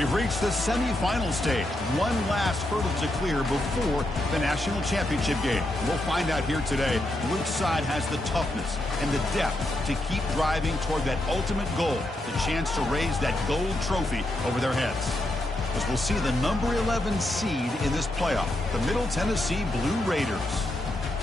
We've reached the semifinal stage. One last hurdle to clear before the national championship game. We'll find out here today which side has the toughness and the depth to keep driving toward that ultimate goal, the chance to raise that gold trophy over their heads. As we'll see the number 11 seed in this playoff, the Middle Tennessee Blue Raiders,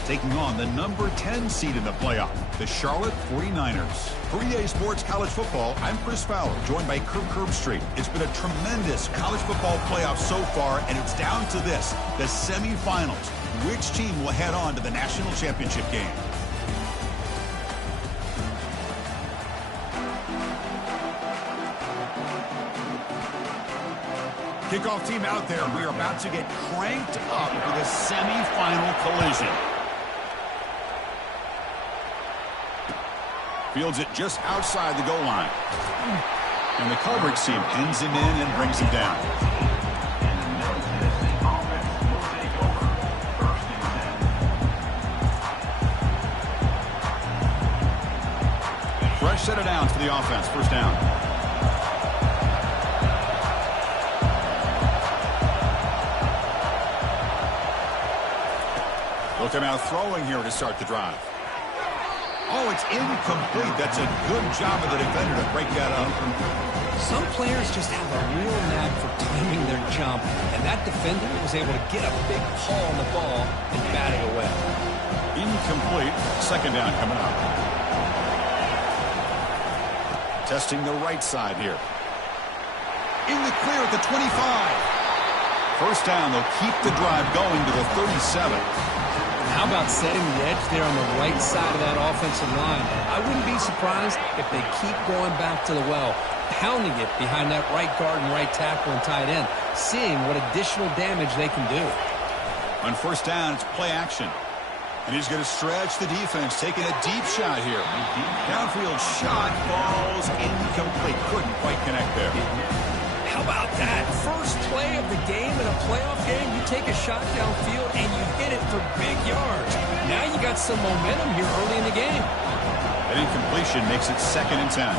taking on the number 10 seed in the playoff, the Charlotte 49ers. For EA Sports College Football, I'm Chris Fowler, joined by Kirk Herbstreit. It's been a tremendous college football playoff so far, and it's down to this, the semifinals. Which team will head on to the national championship game? Kickoff team out there. We are about to get cranked up for the semifinal collision. Fields it just outside the goal line. And the coverage team pins him in and brings him down. Fresh set of downs for the offense. First down. Looking out throwing here to start the drive. Oh, it's incomplete. That's a good job of the defender to break that up. Some players just have a real knack for timing their jump, and that defender was able to get a big paw on the ball and bat it away. Incomplete. Second down coming up. Testing the right side here. In the clear at the 25. First down, they'll keep the drive going to the 37. How about setting the edge there on the right side of that offensive line? I wouldn't be surprised if they keep going back to the well, pounding it behind that right guard and right tackle and tight end, seeing what additional damage they can do. On first down, it's play action. And he's going to stretch the defense, taking a deep shot here. Downfield shot falls incomplete. Couldn't quite connect there. How about that? First play of the game in a playoff game, you take a shot downfield and you hit it for big yards. Now you got some momentum here early in the game. That incompletion makes it 2nd and 10.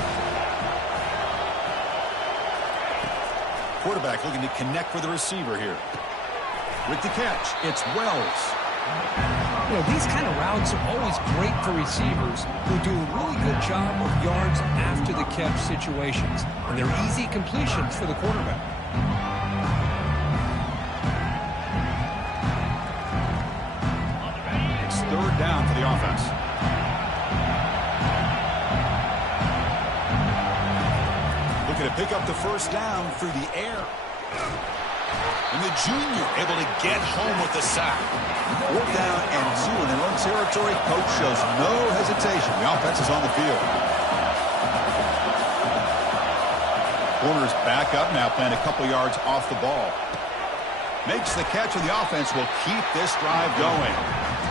Quarterback looking to connect with the receiver here. With the catch, it's Wells. You know, these kind of routes are always great for receivers who do a really good job of yards after the catch situations. And they're easy completions for the quarterback. It's third down for the offense. Looking to pick up the first down through the air. And the junior able to get home with the sack. 4th down and 2 in their own territory. Coach shows no hesitation. The offense is on the field. Corners back up now, playing a couple yards off the ball. Makes the catch, and the offense will keep this drive going.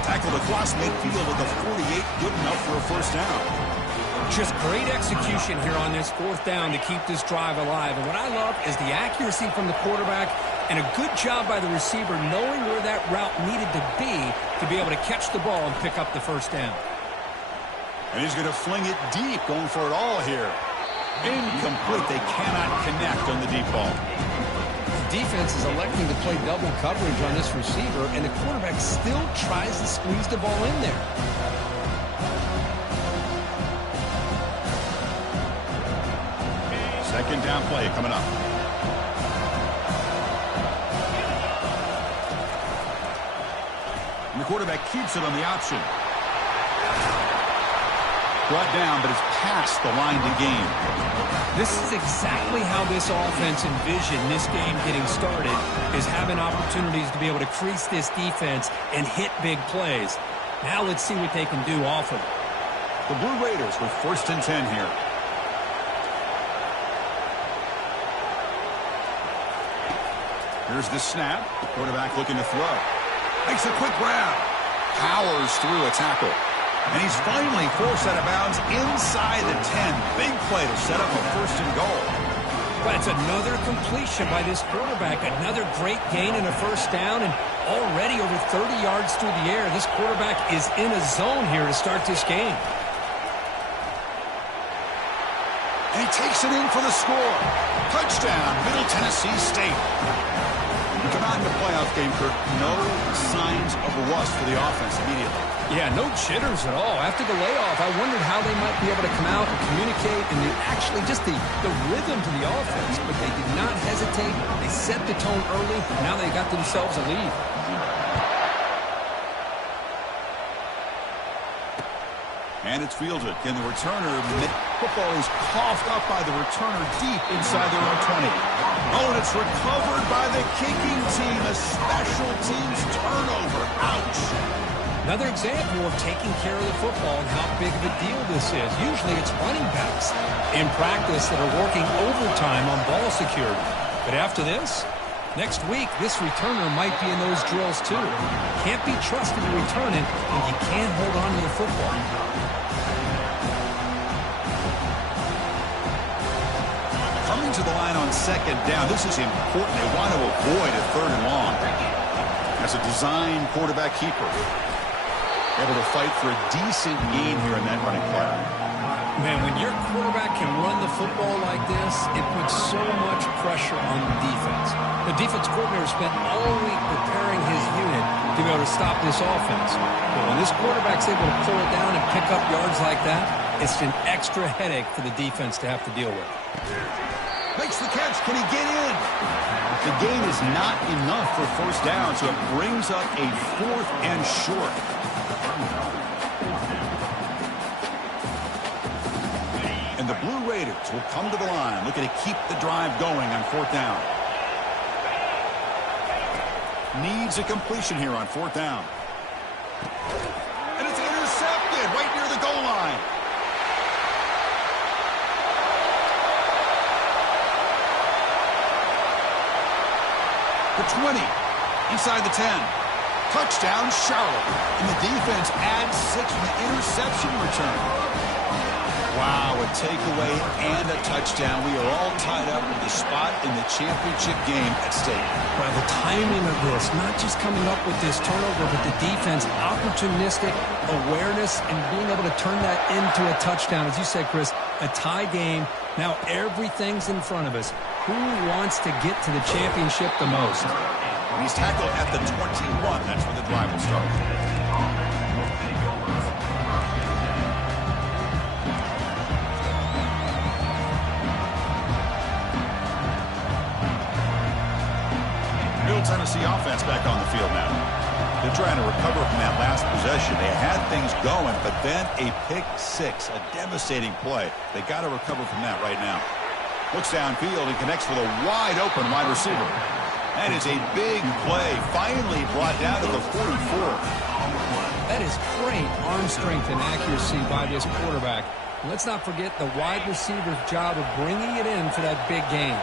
Tackled across midfield with the 48, good enough for a first down. Just great execution here on this 4th down to keep this drive alive. And what I love is the accuracy from the quarterback and a good job by the receiver knowing where that route needed to be able to catch the ball and pick up the first down. And he's going to fling it deep, going for it all here. Incomplete. They cannot connect on the deep ball. The defense is electing to play double coverage on this receiver, and the quarterback still tries to squeeze the ball in there. Second down play coming up. And the quarterback keeps it on the option. Brought down, but it's past the line to gain. This is exactly how this offense envisioned this game getting started, is having opportunities to be able to crease this defense and hit big plays. Now let's see what they can do off of it. The Blue Raiders with 1st and 10 here. Here's the snap. Quarterback looking to throw. Makes a quick grab. Powers through a tackle. And he's finally forced out of bounds inside the 10. Big play to set up a 1st and goal. That's another completion by this quarterback. Another great gain in a 1st down, and already over 30 yards through the air. This quarterback is in a zone here to start this game. And he He takes it in for the score. Touchdown, Middle Tennessee State. We come out in the playoff game, Kirk. No signs of rust for the offense immediately. Yeah, no jitters at all. After the layoff, I wondered how they might be able to come out and communicate and actually just the rhythm to the offense. But they did not hesitate. They set the tone early. Now they got themselves a lead. And it's fielded. Can the returner make football is coughed up by the returner deep inside their own 20. Oh, and it's recovered by the kicking team. A special teams turnover. Ouch. Another example of taking care of the football and how big of a deal this is. Usually it's running backs in practice that are working overtime on ball security. But after this, next week, this returner might be in those drills too. Can't be trusted to return it, and you can't hold on to the football. Coming to the line on second down. This is important. They want to avoid a third and long. As a design quarterback keeper. Able to fight for a decent gain here in that running play. Man, when your quarterback can run the football like this, it puts so much pressure on the defense. The defense coordinator spent all week preparing his unit to be able to stop this offense. But when this quarterback's able to pull it down and pick up yards like that, it's an extra headache for the defense to have to deal with. Makes the catch. Can he get in? The gain is not enough for first down, so it brings up a 4th and short. And the Blue Raiders will come to the line, looking to keep the drive going on 4th down. Needs a completion here on 4th down. And it's intercepted right near the goal line. The 20, inside the 10. Touchdown, Charlotte. And the defense adds 6 with the interception return. Wow, a takeaway and a touchdown. We are all tied up with a spot in the championship game at stake. Well, the timing of this, not just coming up with this turnover, but the defense, opportunistic awareness, and being able to turn that into a touchdown. As you said, Chris, a tie game. Now everything's in front of us. Who wants to get to the championship the most? He's tackled at the 21. That's where the drive will start. Middle Tennessee offense back on the field now. They're trying to recover from that last possession. They had things going, but then a pick 6, a devastating play. They got to recover from that right now. Looks downfield and connects with a wide-open wide receiver. That is a big play, finally brought down to the 44. That is great arm strength and accuracy by this quarterback. Let's not forget the wide receiver's job of bringing it in for that big gain.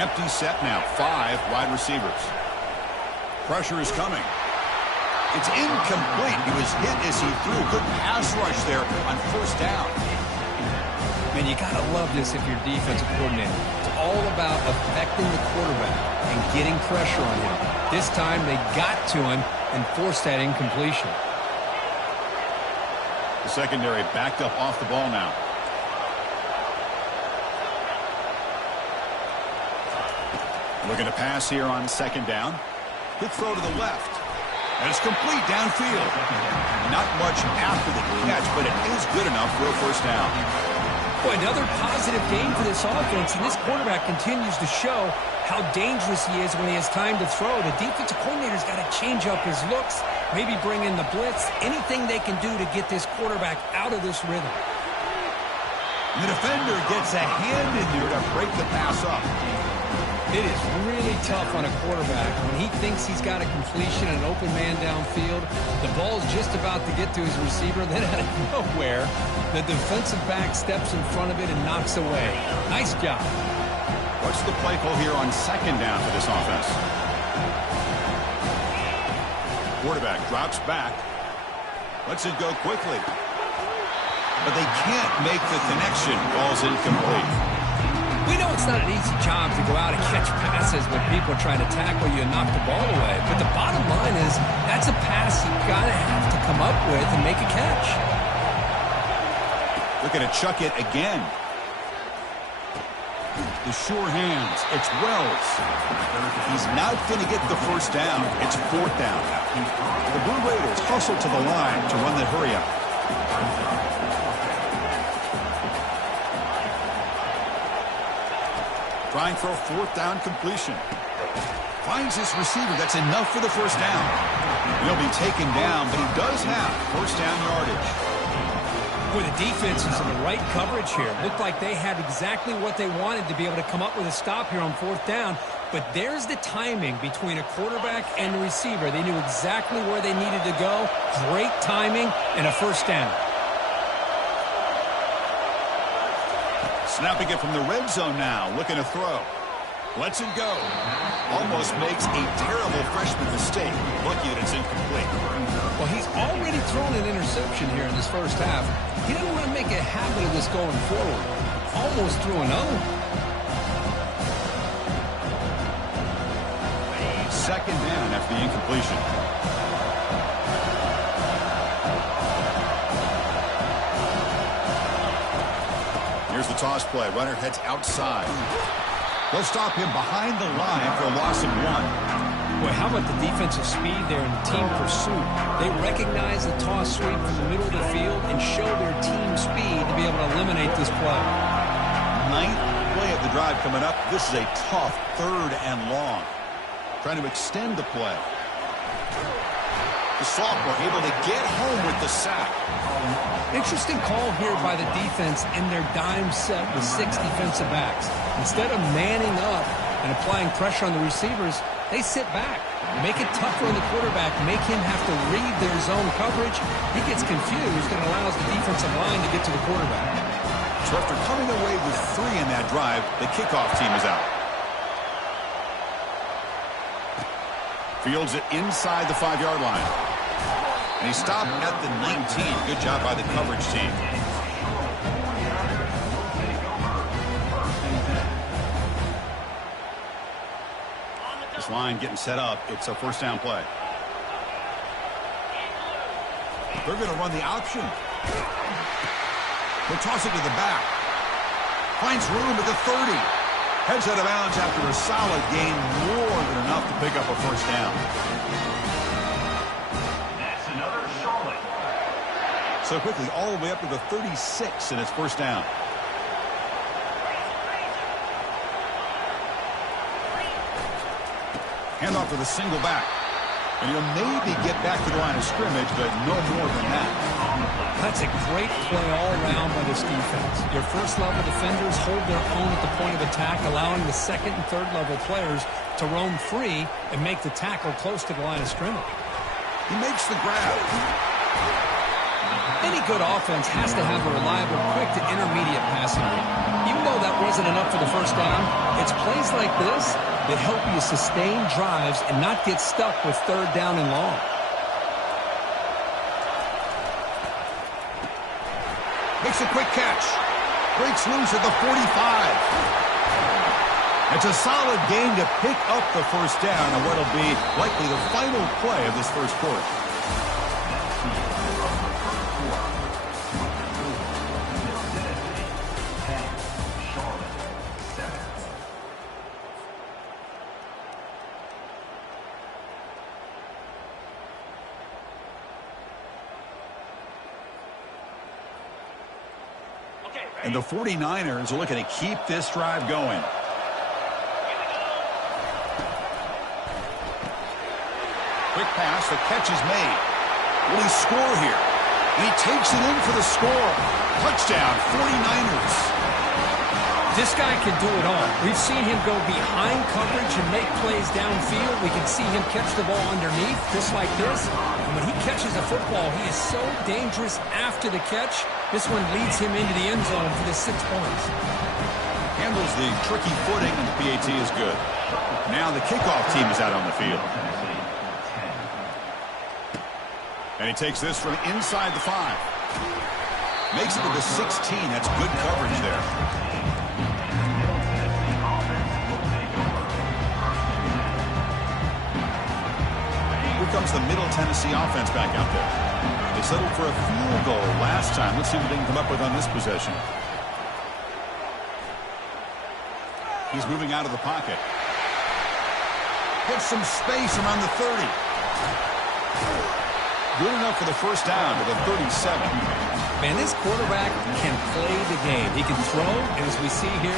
Empty set now, 5 wide receivers. Pressure is coming. It's incomplete. He was hit as he threw. Good pass rush there on first down. Man, you got to love this if you're defensive coordinator. It's all about affecting the quarterback and getting pressure on him. This time they got to him and forced that incompletion. The secondary backed up off the ball now. Looking to pass here on second down. Good throw to the left. And it's complete downfield. Not much after the catch, but it is good enough for a first down. Boy, another positive game for this offense, and this quarterback continues to show how dangerous he is when he has time to throw. The defensive coordinator's got to change up his looks, maybe bring in the blitz, anything they can do to get this quarterback out of this rhythm. The defender gets a hand in there to break the pass up. It is really tough on a quarterback when he thinks he's got a completion and an open man downfield. The ball's just about to get to his receiver. Then out of nowhere, the defensive back steps in front of it and knocks away. Nice job. What's the play call here on second down for this offense? Quarterback drops back. Lets it go quickly. But they can't make the connection. Ball's incomplete. We know it's not an easy job to go out and catch passes when people are trying to tackle you and knock the ball away. But the bottom line is that's a pass you've got to have to come up with and make a catch. Looking to chuck it again. the sure hands. It's Wells. He's not going to get the first down. It's fourth down. The Blue Raiders hustle to the line to run the hurry up. Trying for a fourth down completion. Finds his receiver. That's enough for the first down. He'll be taken down, but he does have first down yardage. Boy, the defense is in the right coverage here. Looked like they had exactly what they wanted to be able to come up with a stop here on fourth down. But there's the timing between a quarterback and the receiver. They knew exactly where they needed to go. Great timing and a first down. Snapping it from the red zone now. Looking to throw. Lets it go. Almost makes a terrible freshman mistake. Lucky that it's incomplete. Well, he's already thrown an interception here in this first half. He doesn't want to make a habit of this going forward. Almost threw another one. Second down after the incompletion. Here's the toss play. Runner heads outside. They'll stop him behind the line for a loss of 1. Boy, how about the defensive speed there in team pursuit? They recognize the toss sweep from the middle of the field and show their team speed to be able to eliminate this play. 9th play of the drive coming up. This is a tough third and long. Trying to extend the play. The sophomore able to get home with the sack. Interesting call here by the defense in their dime set with 6 defensive backs. Instead of manning up and applying pressure on the receivers, they sit back, make it tougher on the quarterback, make him have to read their zone coverage. He gets confused and allows the defensive line to get to the quarterback. So after coming away with 3 in that drive, the kickoff team is out. Fields it inside the 5-yard line. And he stopped at the 19. Good job by the coverage team. This line getting set up. It's a first down play. They're going to run the option. They'll toss it to the back. Finds room at the 30. Heads out of bounds after a solid gain. More than enough to pick up a first down. So quickly, all the way up to the 36, and it's first down. Handoff to the single back. And he'll maybe get back to the line of scrimmage, but no more than that. That's a great play all around by this defense. Your first-level defenders hold their own at the point of attack, allowing the second and third-level players to roam free and make the tackle close to the line of scrimmage. He makes the grab. Any good offense has to have a reliable, quick to intermediate passing game. Even though that wasn't enough for the first down, it's plays like this that help you sustain drives and not get stuck with third down and long. Makes a quick catch. Breaks loose at the 45. It's a solid gain to pick up the first down on what will be likely the final play of this first quarter. And the 49ers are looking to keep this drive going. Quick pass, the catch is made. Will he score here? And he takes it in for the score. Touchdown, 49ers. This guy can do it all. We've seen him go behind coverage and make plays downfield. We can see him catch the ball underneath, just like this. And when he catches a football, he is so dangerous after the catch. This one leads him into the end zone for the 6 points. Handles the tricky footing, and the PAT is good. Now the kickoff team is out on the field. And he takes this from inside the 5. Makes it to the 16. That's good coverage there. Here comes the Middle Tennessee offense back out there. They settled for a field goal last time. Let's see what they can come up with on this possession. He's moving out of the pocket. Gets some space around the 30. Good enough for the first down to the 37. Man, this quarterback can play the game. He can throw, and as we see here,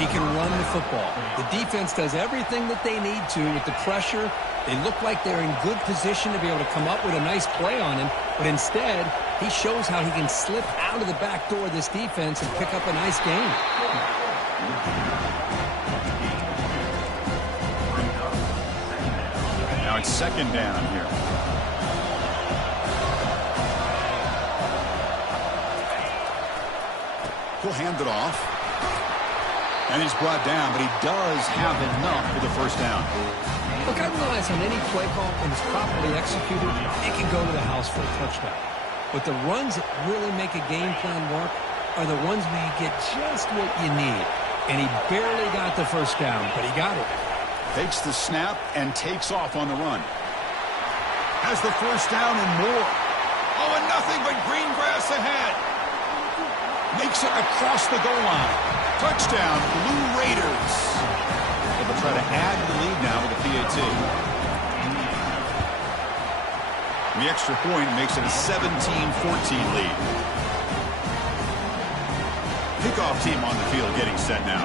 he can run the football. The defense does everything that they need to with the pressure. They look like they're in good position to be able to come up with a nice play on him, but instead, he shows how he can slip out of the back door of this defense and pick up a nice gain. Now it's second down here. He'll hand it off. And he's brought down, but he does have enough for the first down. Look, I realize on any play call, when it's properly executed, it can go to the house for a touchdown. But the runs that really make a game plan work are the ones where you get just what you need. And he barely got the first down, but he got it. Takes the snap and takes off on the run. Has the first down and more. Oh, and nothing but green grass ahead. Makes it across the goal line. Touchdown, Blue Raiders. They'll try to add to the lead now with a PAT. The extra point makes it a 17-14 lead. Kickoff team on the field getting set now.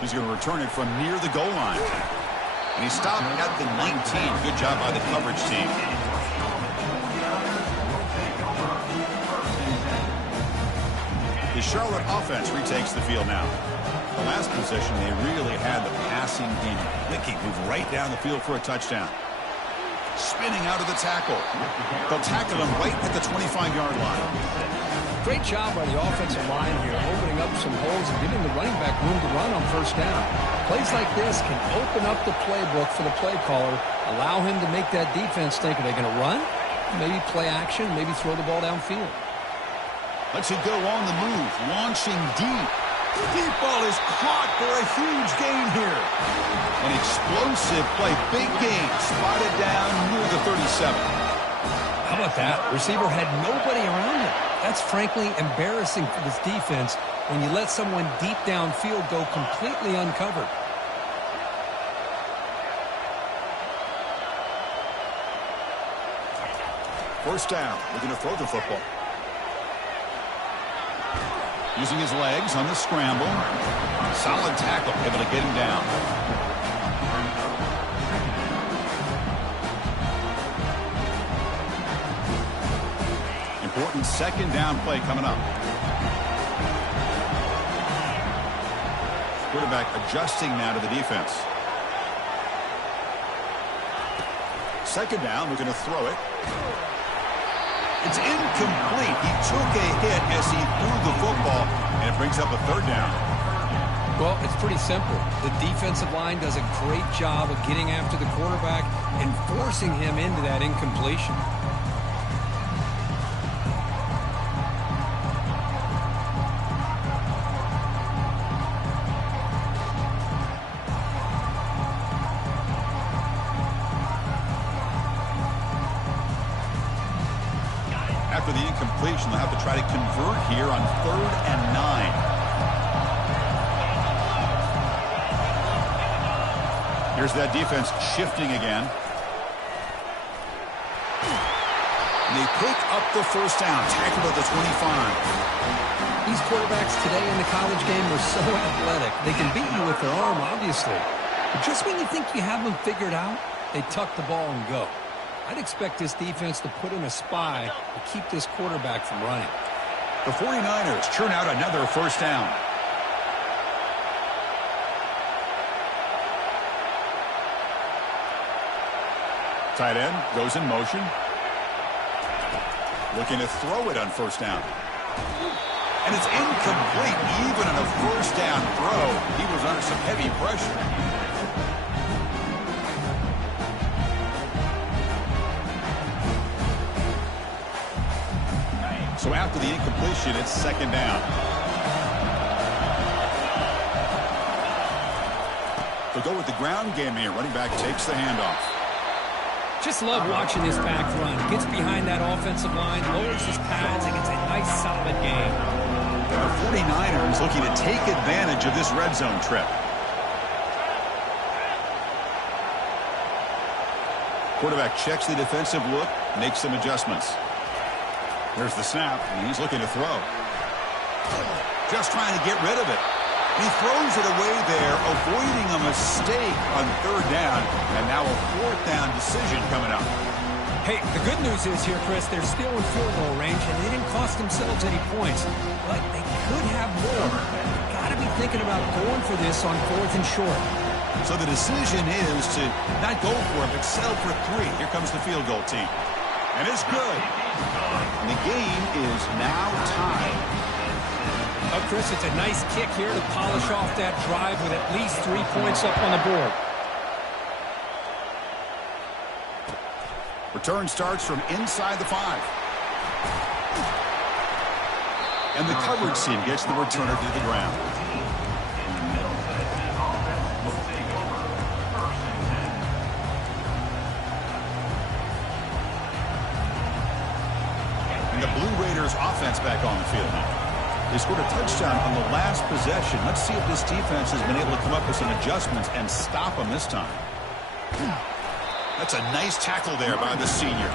He's going to return it from near the goal line. And he stopped at the 19. Good job by the coverage team. The Charlotte offense retakes the field now. The last possession, they really had the passing game clicking. Move right down the field for a touchdown. Spinning out of the tackle. They'll tackle him right at the 25-yard line. Great job by the offensive line here, opening up some holes and giving the running back room to run on first down. Plays like this can open up the playbook for the play caller, allow him to make that defense think, are they going to run? Maybe play action, maybe throw the ball downfield. Lets it go on the move, launching deep. The deep ball is caught for a huge gain here. An explosive play, big gain, spotted down near the 37. How about that? Receiver had nobody around him. That's frankly embarrassing for this defense when you let someone deep downfield go completely uncovered. First down. We're going to throw the football. Using his legs on the scramble. Solid tackle, able to get him down. Important second down play coming up. Quarterback adjusting now to the defense. Second down, we're going to throw it. It's incomplete. He took a hit as he threw the football, and it brings up a third down. Well, it's pretty simple. The defensive line does a great job of getting after the quarterback and forcing him into that incompletion. After the incompletion, they'll have to try to convert here on 3rd and 9. Here's that defense shifting again. And they pick up the first down, tackled at the 25. These quarterbacks today in the college game are so athletic. They can beat you with their arm, obviously. But just when you think you have them figured out, they tuck the ball and go. I'd expect this defense to put in a spy to keep this quarterback from running. The 49ers churn out another first down. Tight end goes in motion. Looking to throw it on first down. And it's incomplete. Even on a first down throw, he was under some heavy pressure. So after the incompletion, it's second down. They'll go with the ground game here. Running back takes the handoff. Just love watching this back run. Gets behind that offensive line, lowers his pads, and gets a nice solid gain. The 49ers looking to take advantage of this red zone trip. Quarterback checks the defensive look, makes some adjustments. There's the snap, and he's looking to throw. Just trying to get rid of it. He throws it away there, avoiding a mistake on third down, and now a fourth down decision coming up. Hey, the good news is here, Chris, they're still in field goal range, and they didn't cost themselves any points, but they could have more. Got to be thinking about going for this on 4th and short. So the decision is to not go for it, but settle for 3. Here comes the field goal team. And it's good. And the game is now tied. Oh, Chris, it's a nice kick here to polish off that drive with at least 3 points up on the board. Return starts from inside the 5. And the coverage team gets the returner to the ground. And the Blue Raiders offense back on the field now. They scored a touchdown on the last possession. Let's see if this defense has been able to come up with some adjustments and stop them this time. That's a nice tackle there by the senior.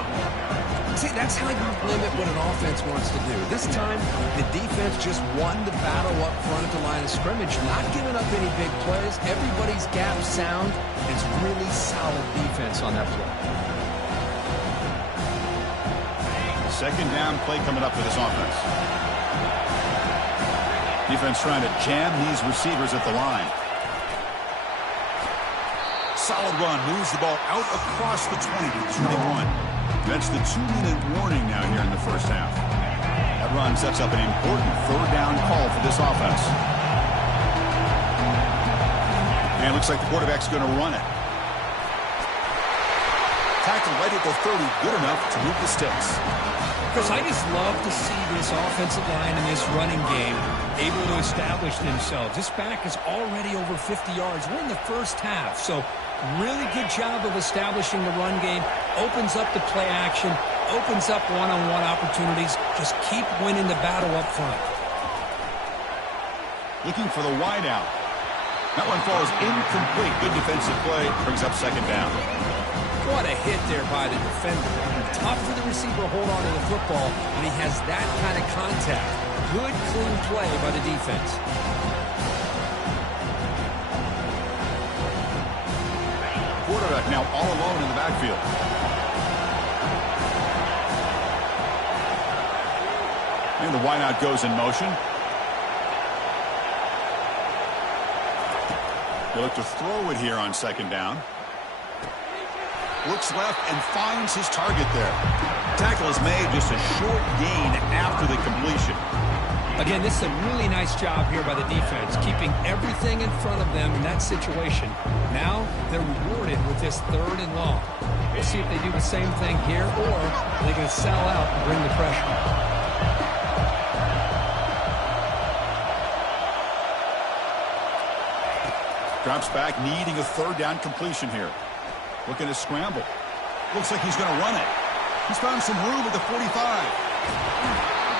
See, that's how you limit what an offense wants to do. This time, the defense just won the battle up front at the line of scrimmage, not giving up any big plays. Everybody's gap sound. It's really solid defense on that play. Second down play coming up for this offense. Defense trying to jam these receivers at the line. Solid run. Moves the ball out across the 20 to the 21. That's the 2-minute warning now here in the first half. That run sets up an important third down call for this offense. And it looks like the quarterback's going to run it. Tackle right at the 30. Good enough to move the sticks. Chris, I just love to see this offensive line in this running game able to establish themselves. This back is already over 50 yards. We're in the first half, so really good job of establishing the run game. Opens up the play action, opens up one-on-one opportunities. Just keep winning the battle up front. Looking for the wide out. That one falls incomplete. Good defensive play. Brings up second down. What a hit there by the defender. Tough for the receiver to hold on to the football when he has that kind of contact. Good, clean play by the defense. Quarterback now all alone in the backfield. And the wideout goes in motion. They look to throw it here on second down. Looks left and finds his target there. Tackle is made, just a short gain after the completion. Again, this is a really nice job here by the defense, keeping everything in front of them in that situation. Now they're rewarded with this 3rd and long. We'll see if they do the same thing here, or are they going to sell out and bring the pressure. Drops back, needing a 3rd down completion here. Looking to scramble. Looks like he's going to run it. He's found some room at the 45.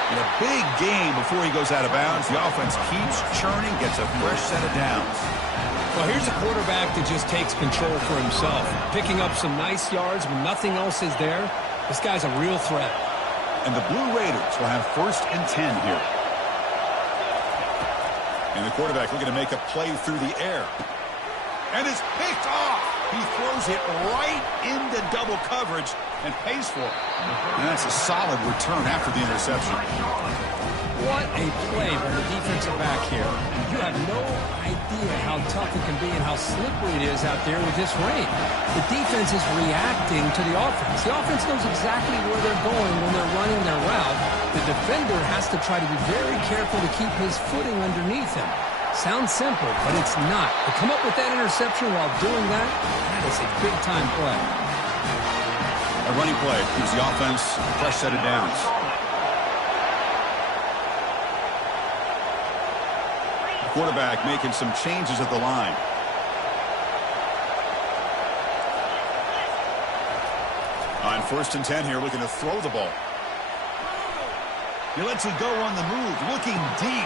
And a big gain before he goes out of bounds. The offense keeps churning, gets a fresh set of downs. Well, here's a quarterback that just takes control for himself. Picking up some nice yards when nothing else is there. This guy's a real threat. And the Blue Raiders will have 1st and 10 here. And the quarterback looking to make a play through the air. And it's picked off. He throws it right into double coverage and pays for it. And that's a solid return after the interception. What a play by the defensive back here. You have no idea how tough it can be and how slippery it is out there with this rain. The defense is reacting to the offense. The offense knows exactly where they're going when they're running their route. The defender has to try to be very careful to keep his footing underneath him. Sounds simple, but it's not. To come up with that interception while doing that, that is a big-time play. A running play gives the offense a fresh set of downs. The quarterback making some changes at the line. First and 10 here, looking to throw the ball. He lets it go on the move, looking deep.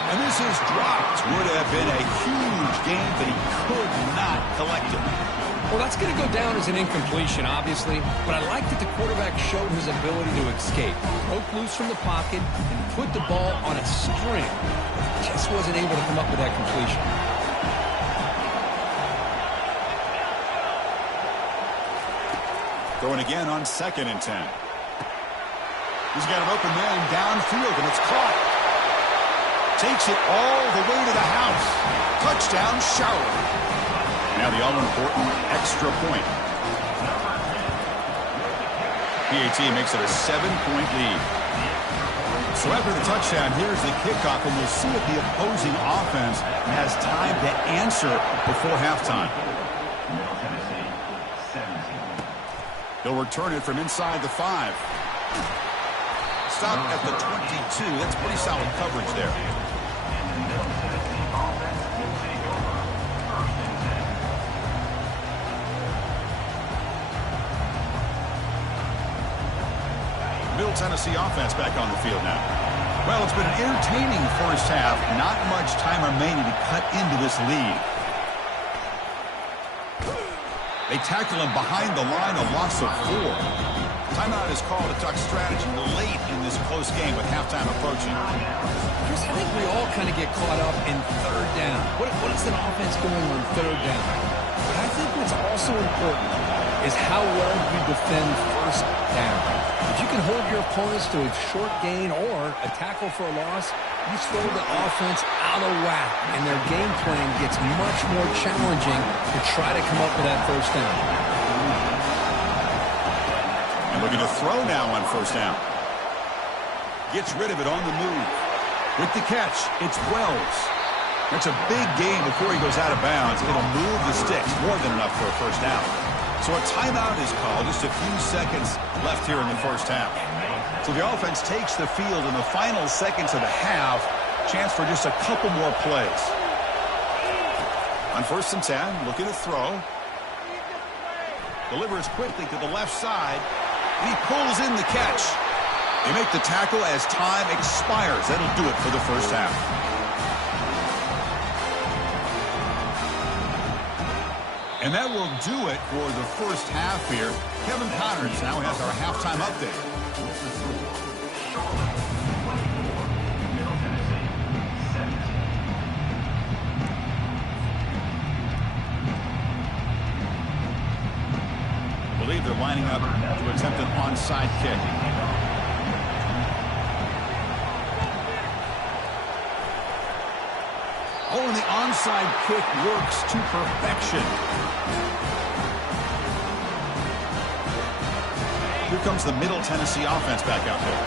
And this is dropped. Would have been a huge game, but he could not collect it. Well, that's going to go down as an incompletion, obviously, but I like that the quarterback showed his ability to escape. Broke loose from the pocket and put the ball on a string. Just wasn't able to come up with that completion. Throwing again on 2nd and 10. He's got an open man downfield, and it's caught. Takes it all the way to the house. Touchdown, Charlotte. Now the all-important extra point. PAT makes it a 7-point lead. So after the touchdown, here's the kickoff, and we'll see if the opposing offense has time to answer before halftime. He'll return it from inside the 5. Stop at the 22. That's pretty solid coverage there. Middle Tennessee offense back on the field now. Well, it's been an entertaining first half. Not much time remaining to cut into this lead. They tackle him behind the line, a loss of 4. Timeout is called to talk strategy late in this close game with halftime approaching. Chris, I think we all kind of get caught up in third down. What is an offense doing on third down? But I think what's also important is how well you defend first down. If you can hold your opponents to a short gain or a tackle for a loss, you throw the offense out of whack, and their game plan gets much more challenging to try to come up with that first down. And looking to throw now on first down. Gets rid of it on the move. With the catch, it's Wells. That's a big gain before he goes out of bounds. It'll move the sticks, more than enough for a first down. So a timeout is called. Just a few seconds left here in the first half. So the offense takes the field in the final seconds of the half. Chance for just a couple more plays. On first and 10, looking to throw. Delivers quickly to the left side. He pulls in the catch. They make the tackle as time expires. That'll do it for the first half. And that will do it for the first half here. Kevin Connors now has our halftime update. I believe they're lining up to attempt an onside kick. Oh, and the onside kick works to perfection. Here comes the Middle Tennessee offense back out there.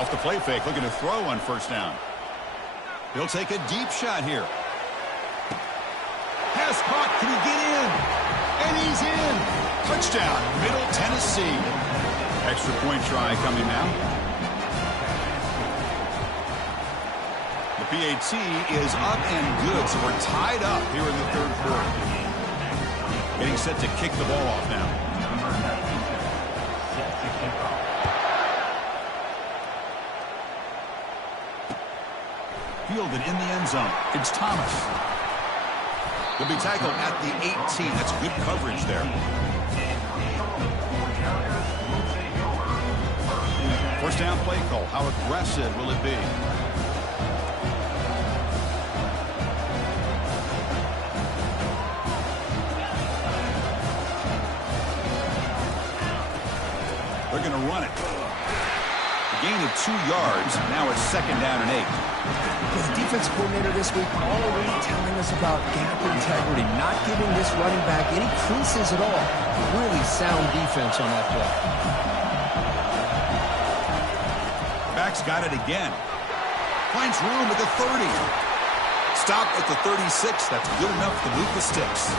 Off the play fake, looking to throw on first down. He'll take a deep shot here. Pass caught, can he get in? And he's in. Touchdown, Middle Tennessee. Extra point try coming now. The PAT is up and good, so we're tied up here in the third quarter. Getting set to kick the ball off now. Fielded in the end zone. It's Thomas. He'll be tackled at the 18. That's good coverage there. First down play call. How aggressive will it be? They're going to run it. A gain of 2 yards. Now it's second down and 8. The defense coordinator this week already telling us about gap integrity, not giving this running back any creases at all. Really sound defense on that play. Back's got it again. Finds room at the 30. Stop at the 36. That's good enough to move the sticks.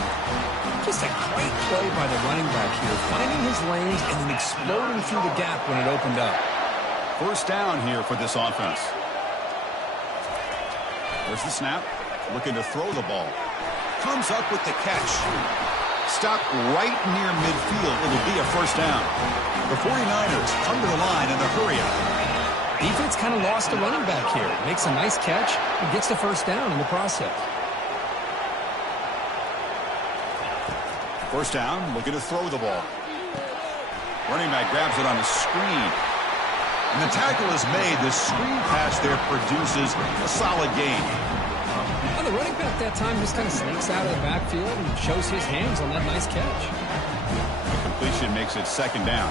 Just a great play by the running back here, finding his lanes and then exploding through the gap when it opened up. First down here for this offense. Where's the snap? looking to throw the ball. Comes up with the catch. Stopped right near midfield. It'll be a first down. The 49ers come to the line in the hurry-up. Defense kind of lost the running back here. Makes a nice catch and gets the first down in the process. First down, looking to throw the ball. Running back grabs it on a screen. And the tackle is made. The screen pass there produces a solid gain. Well, the running back that time just kind of sneaks out of the backfield and shows his hands on that nice catch. The completion makes it second down.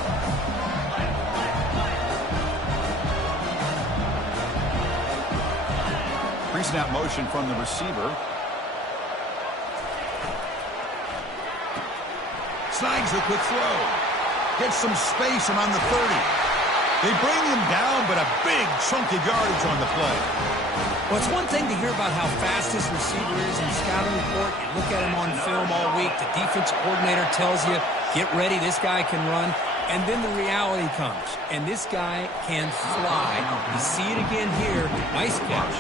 Pre-snap motion from the receiver. Snags a quick throw. Gets some space around the 30. They bring him down, but a big chunk of yardage on the play. Well, it's one thing to hear about how fast this receiver is in the scouting report. You look at him on film all week. The defense coordinator tells you, get ready, this guy can run. And then the reality comes. And this guy can fly. You see it again here. Nice catch.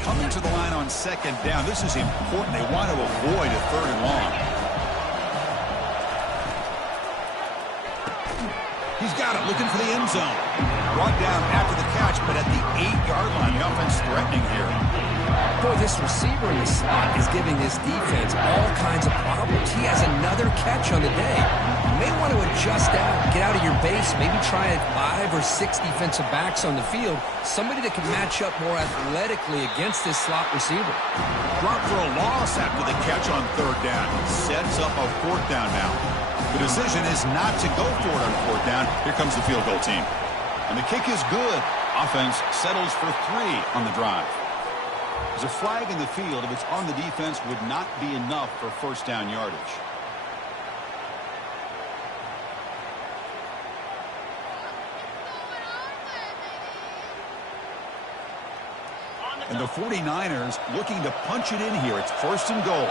Coming to the line on second down. This is important. They want to avoid a third and long. He's got it, looking for the end zone. Brought down after the catch, but at the 8-yard line, the offense threatening here. Boy, this receiver in the slot is giving this defense all kinds of problems. He has another catch on the day. You may want to adjust out, get out of your base, maybe try 5 or 6 defensive backs on the field, somebody that can match up more athletically against this slot receiver. Drop for a loss after the catch on third down. Sets up a fourth down now. The decision is not to go for it on fourth down. Here comes the field goal team. And the kick is good. Offense settles for 3 on the drive. There's a flag in the field. If it's on the defense, would not be enough for first down yardage. And the 49ers looking to punch it in here. It's first and goal.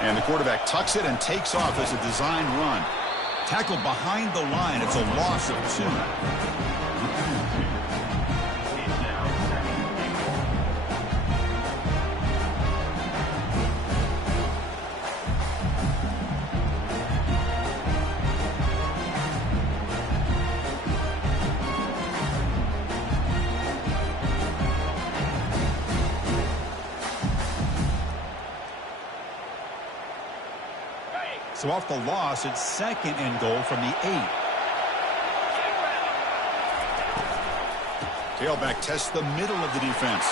And the quarterback tucks it and takes off as a design run. Tackled behind the line. It's a loss of 2. So off the loss, it's second and goal from the 8. Tailback tests the middle of the defense.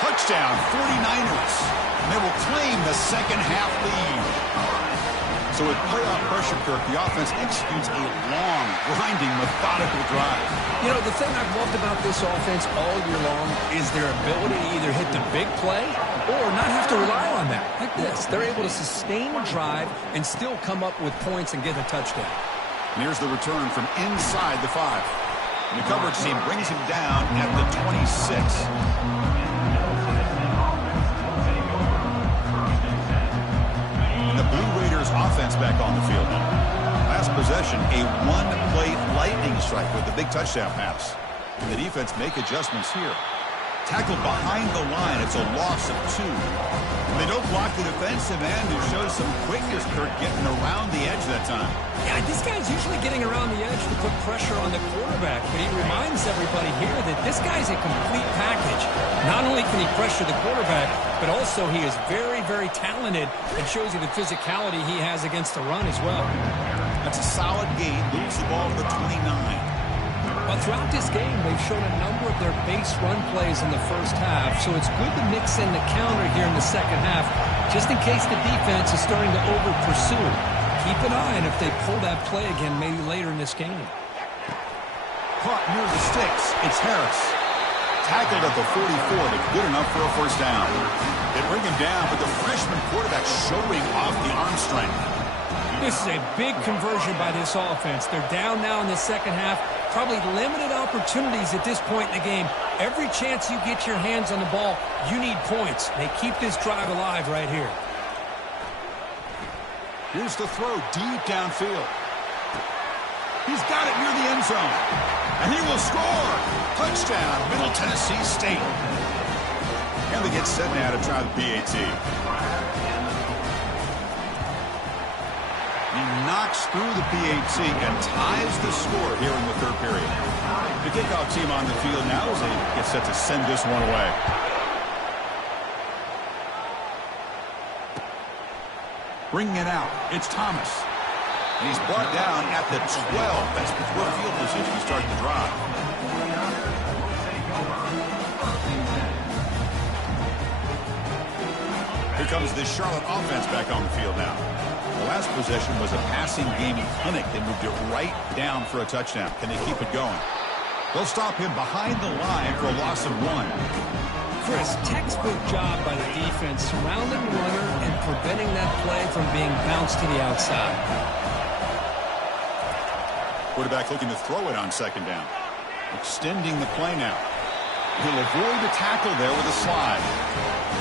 Touchdown, 49ers. And they will claim the second half lead. So with playoff pressure, Kirk, the offense executes a long, grinding, methodical drive. You know, the thing I've loved about this offense all year long is their ability to either hit the big play or not have to rely on that. Like this, they're able to sustain a drive and still come up with points and get a touchdown. And here's the return from inside the 5. And the coverage team brings him down at the 26. The Blue Raiders offense back on the field now. Last possession, a one-play lightning strike with a big touchdown pass. And the defense make adjustments here. Tackled behind the line. It's a loss of 2. And they don't block the defensive end, who shows some quickness, Kirk, getting around the edge that time. Yeah, this guy's usually getting around the edge to put pressure on the quarterback, but he reminds everybody here that this guy's a complete package. Not only can he pressure the quarterback, but also he is very, very talented and shows you the physicality he has against the run as well. That's a solid gain. Moves the ball to the 29. Well, throughout this game, they've shown a number of their base run plays in the first half, so it's good to mix in the counter here in the second half, just in case the defense is starting to over-pursue. Keep an eye on if they pull that play again maybe later in this game. Caught near the sticks. It's Harris. Tackled at the 44, but good enough for a first down. They bring him down, but the freshman quarterback showing off the arm strength. This is a big conversion by this offense. They're down now in the second half. Probably limited opportunities at this point in the game. Every chance you get your hands on the ball, you need points. They keep this drive alive right here. Here's the throw deep downfield. He's got it near the end zone. And he will score. Touchdown, Middle Tennessee State. And they get set now to try the PAT. He knocks through the PAT and ties the score here in the third period. The kickoff team on the field now as they get set to send this one away. Bringing it out, it's Thomas. And he's brought down at the 12. That's before field position to start the drive. Here comes the Charlotte offense back on the field now. The last possession was a passing game clinic. They moved it right down for a touchdown. Can they keep it going? They'll stop him behind the line for a loss of 1. Chris, textbook job by the defense surrounding the runner and preventing that play from being bounced to the outside. Quarterback looking to throw it on second down. Extending the play now. He'll avoid the tackle there with a slide.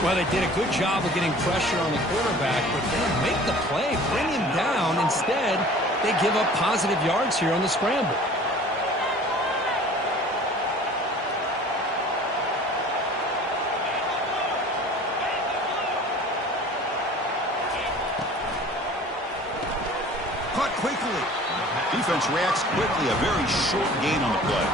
Well, they did a good job of getting pressure on the quarterback, but they don't make the play, bring him down. Instead, they give up positive yards here on the scramble. Caught quickly. Defense reacts quickly. A very short gain on the play.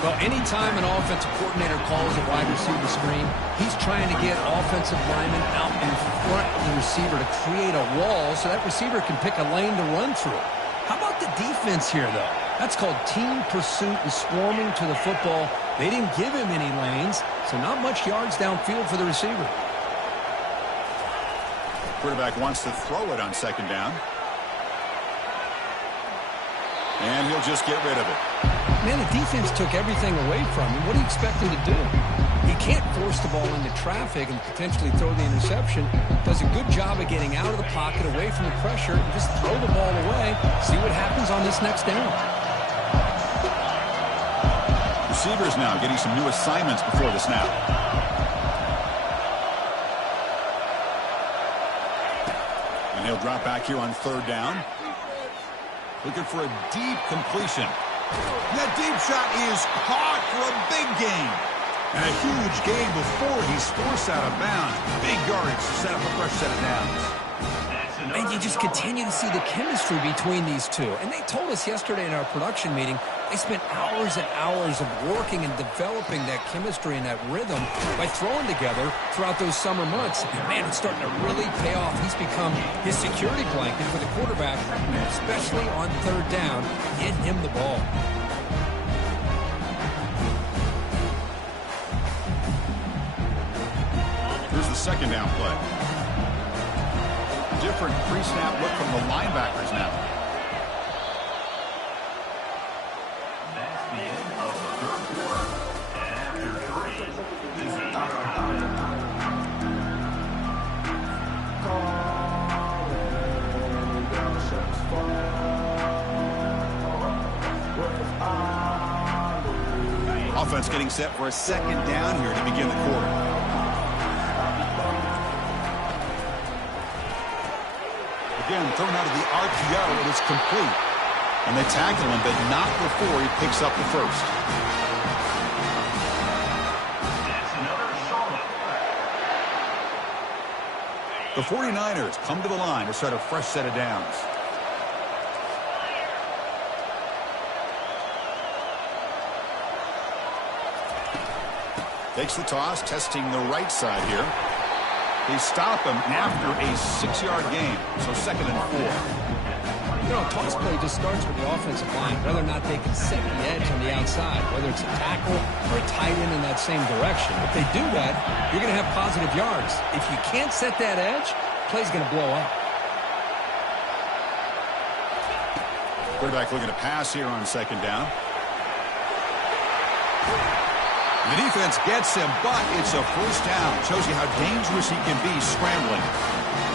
Well, anytime an offensive coordinator calls a wide receiver screen, he's trying to get offensive linemen out in front of the receiver to create a wall so that receiver can pick a lane to run through. How about the defense here, though? That's called team pursuit and swarming to the football. They didn't give him any lanes, so not much yards downfield for the receiver. Quarterback wants to throw it on second down. And he'll just get rid of it. Man, the defense took everything away from him. What do you expect him to do? He can't force the ball into traffic and potentially throw the interception. Does a good job of getting out of the pocket, away from the pressure, and just throw the ball away. See what happens on this next down. Receivers now getting some new assignments before the snap. And he'll drop back here on third down. Looking for a deep completion. That deep shot is caught for a big gain. And a huge gain before he's forced out of bounds. Big yardage to set up a fresh set of downs. And you just continue to see the chemistry between these two. And they told us yesterday in our production meeting, they spent hours and hours of working and developing that chemistry and that rhythm by throwing together throughout those summer months. And man, it's starting to really pay off. He's become his security blanket for the quarterback, especially on third down. Get him the ball. Here's the second down play. Different pre-snap look from the linebackers now. Offense getting set for a second down here to begin the quarter. Again, thrown out of the RPO, it is complete. And they tackle him, but not before he picks up the first. The 49ers come to the line to start a fresh set of downs. Takes the toss, testing the right side here. They stop him after a 6-yard gain, so 2nd and 4. You know, a toss play just starts with the offensive line, whether or not they can set the edge on the outside, whether it's a tackle or a tight end in that same direction. If they do that, you're going to have positive yards. If you can't set that edge, play's going to blow up. Quarterback looking to pass here on second down. The defense gets him, but it's a first down. Shows you how dangerous he can be scrambling.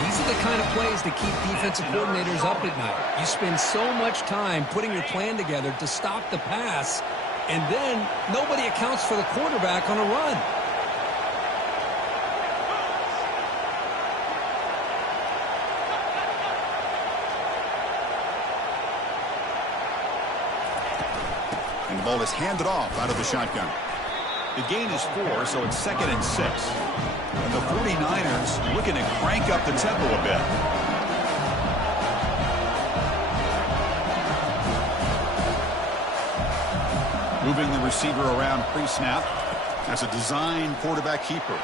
These are the kind of plays that keep defensive coordinators up at night. You spend so much time putting your plan together to stop the pass, and then nobody accounts for the quarterback on a run. ball is handed off out of the shotgun. The gain is 4, so it's 2nd and 6. And the 49ers looking to crank up the tempo a bit. Moving the receiver around pre-snap as a design quarterback keeper.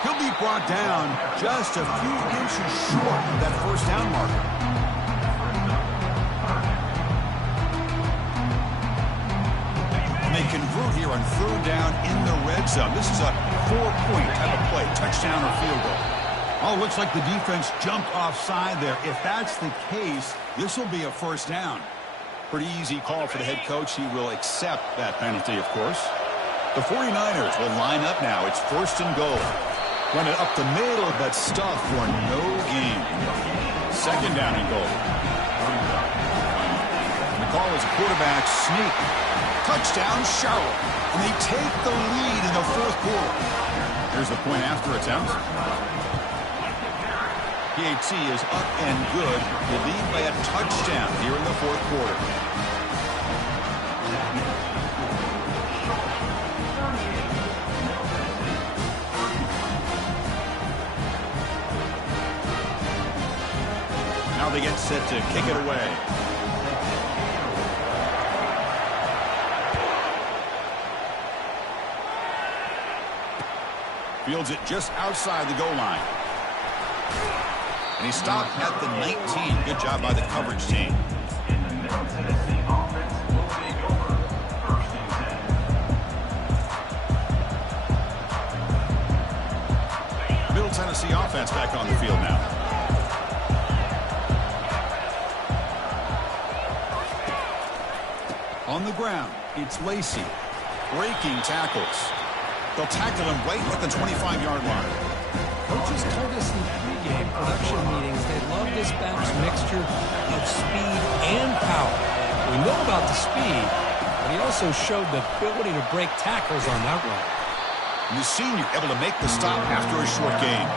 He'll be brought down just a few inches short of that first down marker. And they convert here on 3rd down in the red zone. This is a 4-point type of play, touchdown or field goal. Oh, looks like the defense jumped offside there. If that's the case, this will be a 1st down. Pretty easy call for the head coach. He will accept that penalty, of course. The 49ers will line up now. It's 1st and goal. Run it up the middle, but stuff for no gain. 2nd down and goal. And the call is a quarterback sneak. Touchdown, Charlotte. And they take the lead in the 4th quarter. Here's the point after attempt. PAT is up and good. They lead by a touchdown here in the 4th quarter. Now they get set to kick it away. Fields it just outside the goal line. And he stopped at the 19. Good job by the coverage team. Middle Tennessee offense back on the field now. On the ground, it's Lacey. Breaking tackles. They'll tackle him right at the 25-yard line. Coaches told us in pregame production meetings they love this back's mixture of speed and power. We know about the speed, but he also showed the ability to break tackles on that run. And the senior able to make the stop after a short gain.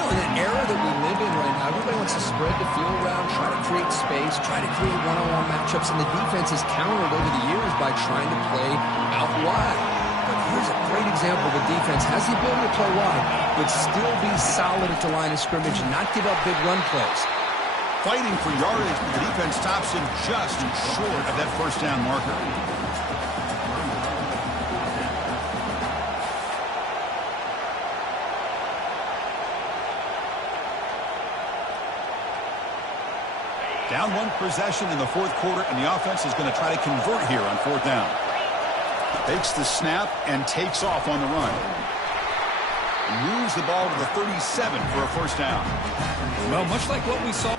You know, in the era that we live in right now, everybody wants to spread the field around, try to create space, try to create one-on-one matchups, and the defense has countered over the years by trying to play out wide. But here's a great example. The defense has the ability to play wide, but still be solid at the line of scrimmage and not give up big run plays. Fighting for yardage, but the defense stops him just short of that 1st down marker. Down 1 possession in the 4th quarter, and the offense is going to try to convert here on 4th down. Takes the snap and takes off on the run. Moves the ball to the 37 for a 1st down. Well, much like what we saw.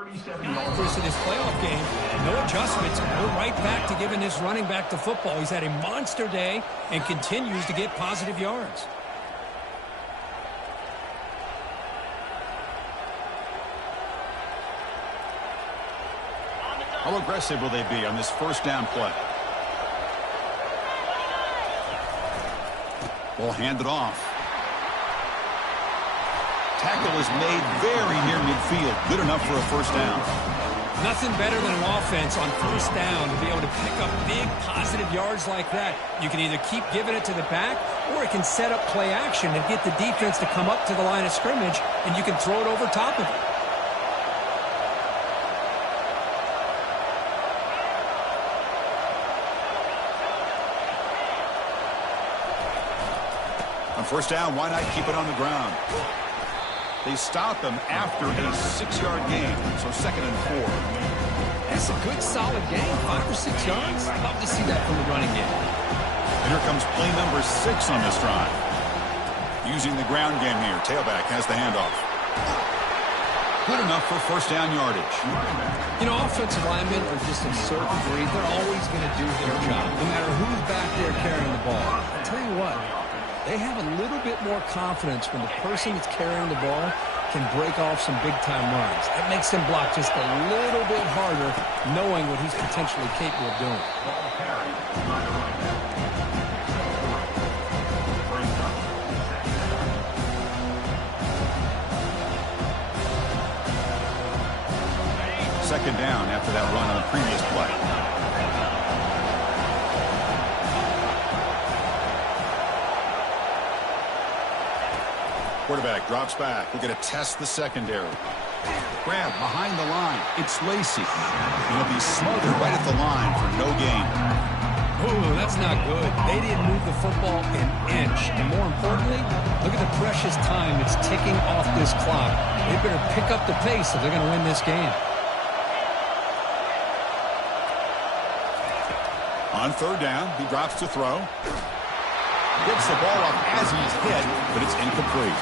Course of this playoff game, no adjustments. We're right back to giving this running back the football. He's had a monster day and continues to get positive yards. How aggressive will they be on this first down play? Ball handed off. Tackle is made very near midfield. Good enough for a first down. Nothing better than an offense on first down to be able to pick up big positive yards like that. You can either keep giving it to the back, or it can set up play action and get the defense to come up to the line of scrimmage, and you can throw it over top of it. On first down, why not keep it on the ground? They stop him after a 6-yard gain, so 2nd and 4. That's a good, solid gain, 5 or 6 yards. Love to see that from the running game. And here comes play number 6 on this drive. Using the ground game here, tailback has the handoff. Good enough for first down yardage. You know, offensive linemen are just a certain breed. They're always going to do their job, no matter who's back there carrying the ball. I'll tell you what. They have a little bit more confidence when the person that's carrying the ball can break off some big-time runs. That makes them block just a little bit harder, knowing what he's potentially capable of doing. Second down after that run on the previous play. Quarterback drops back. We're going to test the secondary. Grab behind the line. It's Lacy. He'll be smothered right at the line for no gain. Ooh, that's not good. They didn't move the football an inch. And more importantly, look at the precious time that's ticking off this clock. They better pick up the pace if they're going to win this game. On third down, he drops to throw. Gets the ball up as he's hit, but it's incomplete.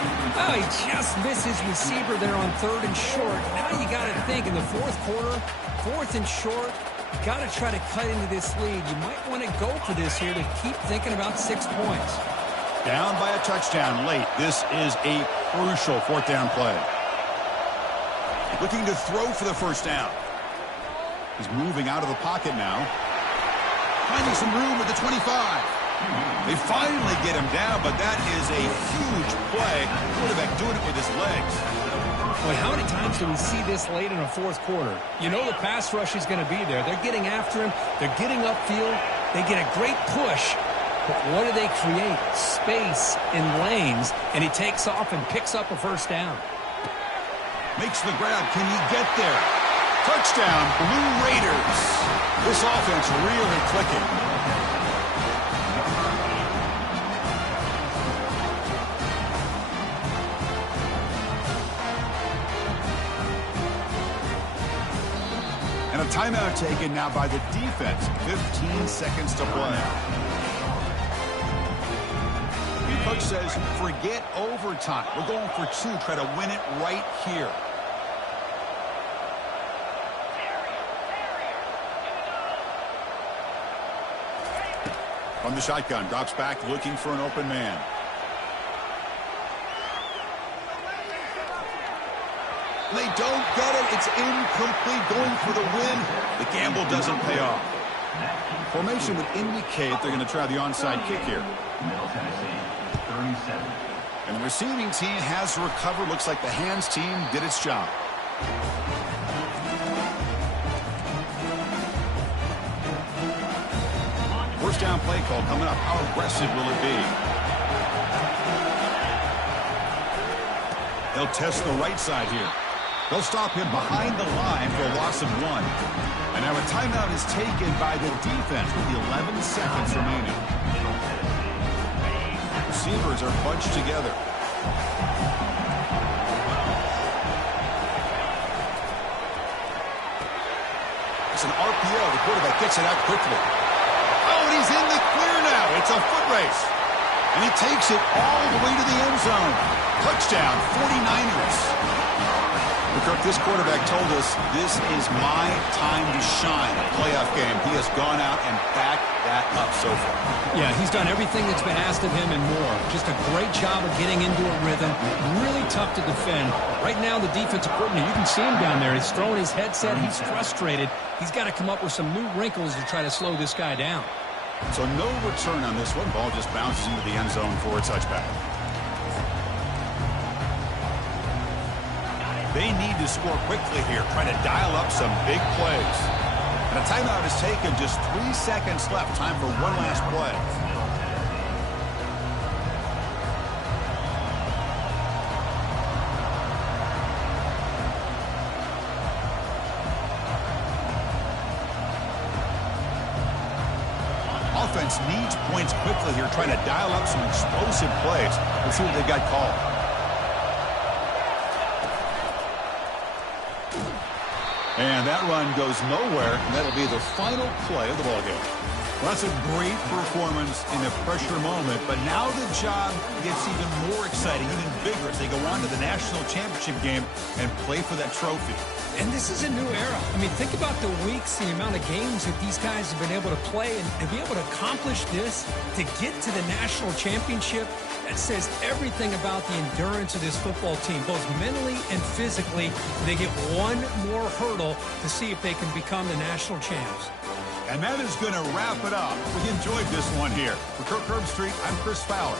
Oh, he just misses receiver there on 3rd and short. Now you got to think in the 4th quarter, 4th and short, you got to try to cut into this lead. You might want to go for this here to keep thinking about 6 points. Down by a touchdown late. This is a crucial 4th down play. Looking to throw for the first down. He's moving out of the pocket now. Finding some room at the 25. They finally get him down, but that is a huge play. Quarterback doing it with his legs. Boy, how many times do we see this late in a 4th quarter? You know the pass rush is going to be there. They're getting after him. They're getting upfield. They get a great push. But what do they create? Space in lanes, and he takes off and picks up a first down. Makes the grab. Can he get there? Touchdown, Blue Raiders. This offense really clicking. And a timeout taken now by the defense. 15 seconds to play. The coach says, forget overtime. We're going for 2. Try to win it right here. From the shotgun, drops back looking for an open man. They don't get it. It's incomplete. Going for the win. The gamble doesn't pay off. Formation would indicate they're going to try the onside kick here. And the receiving team has recovered. Looks like the hands team did its job. First down play call coming up. How aggressive will it be? They'll test the right side here. They'll stop him behind the line for a loss of 1. And now a timeout is taken by the defense with 11 seconds remaining. Receivers are bunched together. It's an RPO. The quarterback gets it out quickly. Oh, and he's in the clear now. It's a foot race. And he takes it all the way to the end zone. Touchdown, 49ers. Well, Kirk, this quarterback told us this is my time to shine. Playoff game. He has gone out and backed that up so far. Yeah, he's done everything that's been asked of him and more. Just a great job of getting into a rhythm. Really tough to defend. Right now, the defensive coordinator, you can see him down there. He's throwing his headset. He's frustrated. He's got to come up with some new wrinkles to try to slow this guy down. So no return on this one. Ball just bounces into the end zone for a touchback. They need to score quickly here, trying to dial up some big plays. And a timeout is taken, just 3 seconds left. Time for one last play. Offense needs points quickly here, trying to dial up some explosive plays. Let's see what they've got called. And that run goes nowhere, and that'll be the final play of the ballgame. Well, that's a great performance in a pressure moment, but now the job gets even more exciting, even bigger as they go on to the national championship game and play for that trophy. And this is a new era. I mean, think about the weeks, the amount of games that these guys have been able to play, and to be able to accomplish this, to get to the national championship, that says everything about the endurance of this football team, both mentally and physically. They get one more hurdle to see if they can become the national champs. And that is going to wrap it up. We enjoyed this one here. For Kirk Herbstreit, I'm Chris Fowler.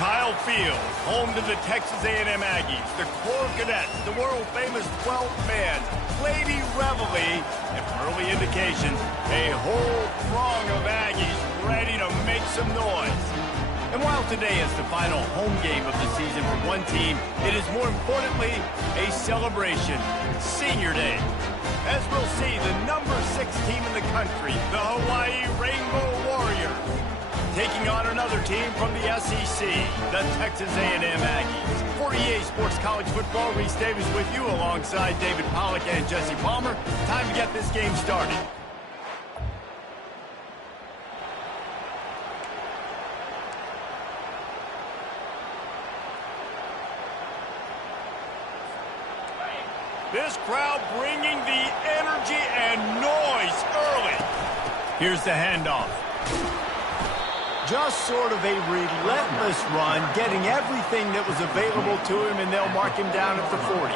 Kyle Field, home to the Texas A&M Aggies, the Corps Cadets, the world-famous 12th man, Lady Reveille, and from early indication, a whole throng of Aggies ready to make some noise. And while today is the final home game of the season for one team, it is more importantly a celebration, Senior Day. As we'll see, the number 6 team in the country, the Hawaii Rainbow Warriors, taking on another team from the SEC, the Texas A&M Aggies. For EA Sports College Football, Reese Davis with you alongside David Pollack and Jesse Palmer. Time to get this game started. This crowd bringing the energy and noise early. Here's the handoff. Just sort of a relentless run, getting everything that was available to him, and they'll mark him down at the 40.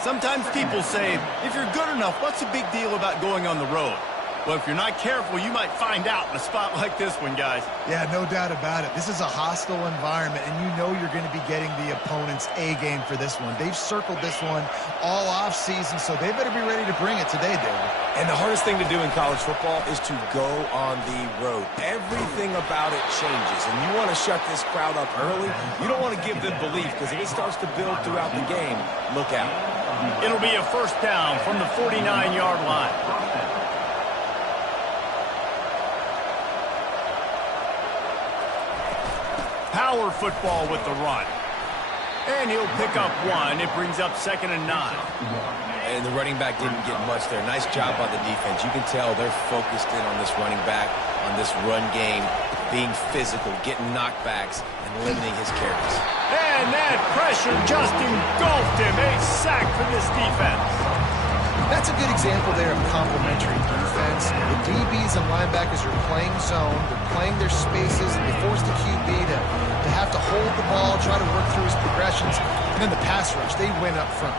Sometimes people say, if you're good enough, what's the big deal about going on the road? Well, if you're not careful, you might find out in a spot like this one, guys. Yeah, no doubt about it. This is a hostile environment, and you know you're going to be getting the opponent's A game for this one. They've circled this one all off season, so they better be ready to bring it today, David. And the hardest thing to do in college football is to go on the road. Everything about it changes, and you want to shut this crowd up early. You don't want to give them belief, because if it starts to build throughout the game, look out. It'll be a first down from the 49-yard line. Power football with the run. And he'll pick up 1. It brings up 2nd and 9. And the running back didn't get much there. Nice job by the defense. You can tell they're focused in on this running back, on this run game, being physical, getting knockbacks, and limiting his carries. And that pressure just engulfed him. A sack for this defense. That's a good example there of complementary defense. The DBs and linebackers are playing zone, they're playing their spaces, and they force the QB to have to hold the ball, try to work through his progressions, and then the pass rush, they win up front.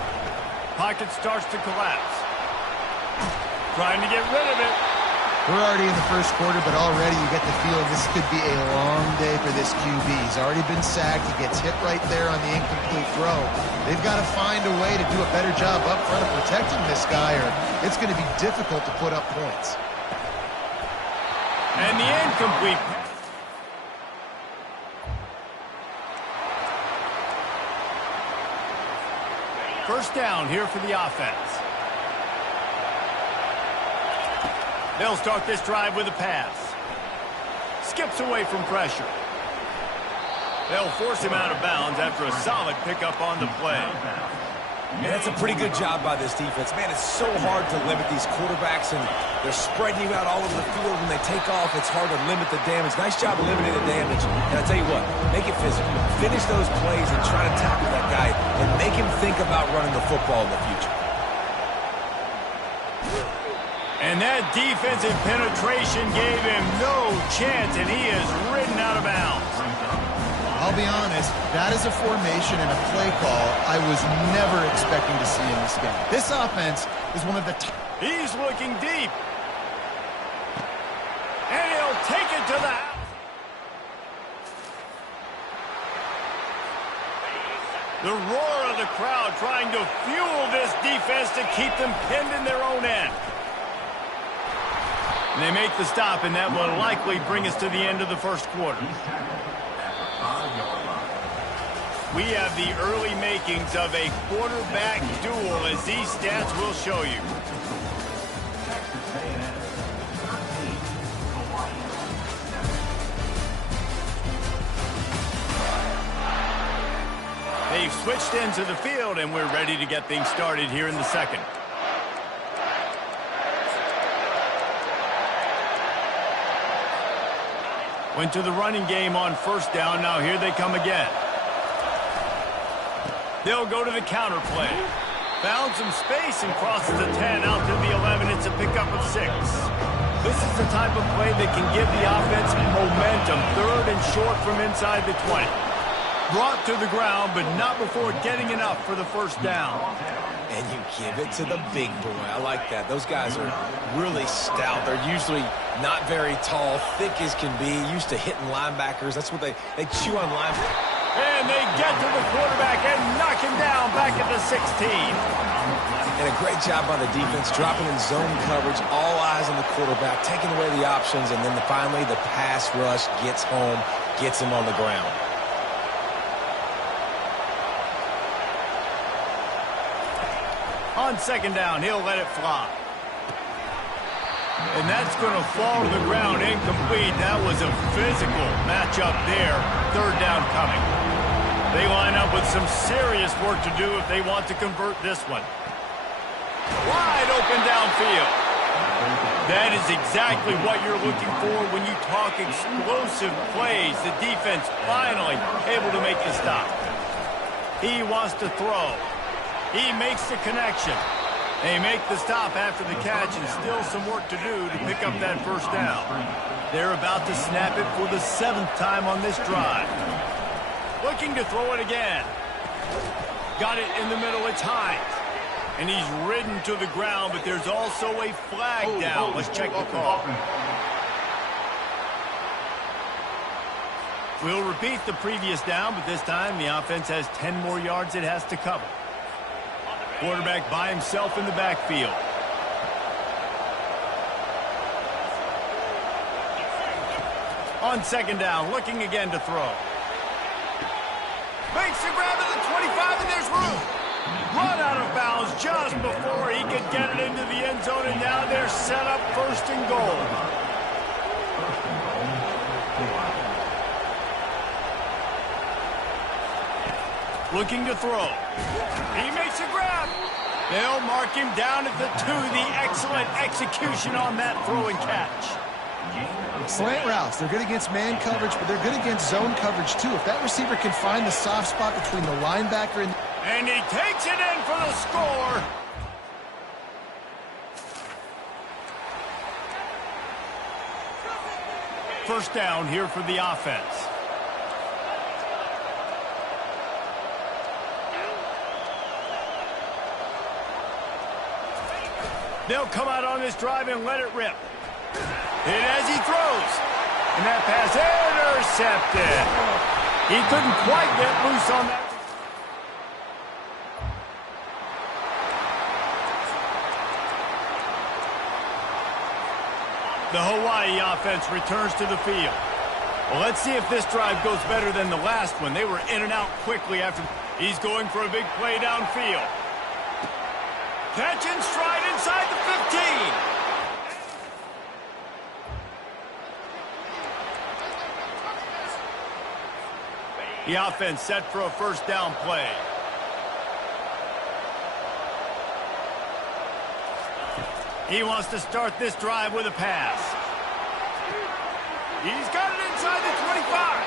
Pocket starts to collapse. Trying to get rid of it. We're already in the first quarter, but already you get the feeling this could be a long day for this QB. He's already been sacked. He gets hit right there on the incomplete throw. They've got to find a way to do a better job up front of protecting this guy, or it's going to be difficult to put up points. And the incomplete. First down here for the offense. They'll start this drive with a pass. Skips away from pressure. They'll force him out of bounds after a solid pickup on the play. And that's a pretty good job by this defense. Man, it's so hard to limit these quarterbacks, and they're spreading you out all over the field. When they take off, it's hard to limit the damage. Nice job of limiting the damage. And I'll tell you what, make it physical. Finish those plays and try to tackle that guy and make him think about running the football in the future. And that defensive penetration gave him no chance, and he is ridden out of bounds. I'll be honest, that is a formation and a play call I was never expecting to see in this game. This offense is one of the top. He's looking deep. And he'll take it to the house. The roar of the crowd trying to fuel this defense to keep them pinned in their own end. And they make the stop, and that will likely bring us to the end of the first quarter. We have the early makings of a quarterback duel, as these stats will show you. They've switched into the field, and we're ready to get things started here in the second. Went to the running game on first down. Now here they come again. They'll go to the counter play. Found some space and crosses the 10 out to the 11. It's a pickup of 6. This is the type of play that can give the offense momentum. 3rd and short from inside the 20. Brought to the ground, but not before getting enough for the first down. And you give it to the big boy. I like that. Those guys are really stout. They're usually not very tall, thick as can be, used to hitting linebackers. That's what they chew on linebackers. And they get to the quarterback and knock him down back at the 16. And a great job by the defense, dropping in zone coverage, all eyes on the quarterback, taking away the options, and then finally the pass rush gets home, gets him on the ground. On second down, he'll let it fly. And that's going to fall to the ground incomplete. That was a physical matchup there. Third down coming. They line up with some serious work to do if they want to convert this one. Wide open downfield. That is exactly what you're looking for when you talk explosive plays. The defense finally able to make the stop. He wants to throw. He makes the connection. They make the stop after the catch, and still some work to do to pick up that first down. They're about to snap it for the 7th time on this drive. Looking to throw it again. Got it in the middle. It's Hines. And he's ridden to the ground, but there's also a flag down. Let's check the call. We'll repeat the previous down, but this time the offense has 10 more yards it has to cover. Quarterback by himself in the backfield. On second down, looking again to throw. Makes the grab at the 25, and there's room. Run out of bounds just before he could get it into the end zone, and now they're set up first and goal. Looking to throw. He makes a grab. They'll mark him down at the 2. The excellent execution on that throw and catch. Slant routes, they're good against man coverage, but they're good against zone coverage too. If that receiver can find the soft spot between the linebacker and... And he takes it in for the score. First down here for the offense. They'll come out on this drive and let it rip. And as he throws, and that pass intercepted. He couldn't quite get loose on that. The Hawaii offense returns to the field. Well, let's see if this drive goes better than the last one. They were in and out quickly after. He's going for a big play downfield. Catch and stride inside the 15. The offense set for a first down play. He wants to start this drive with a pass. He's got it inside the 25.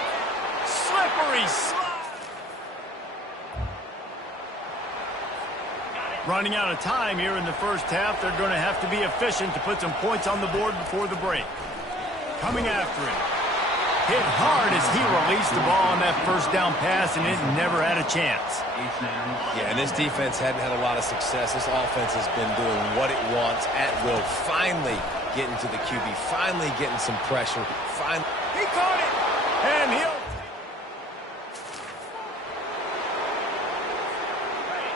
Slippery slide. Running out of time here in the first half. They're going to have to be efficient to put some points on the board before the break. Coming after him. Hit hard as he released the ball on that first down pass, and it never had a chance. Yeah, and this defense hadn't had a lot of success. This offense has been doing what it wants at will. Finally getting to the QB. Finally getting some pressure. Finally. He caught it. And he'll.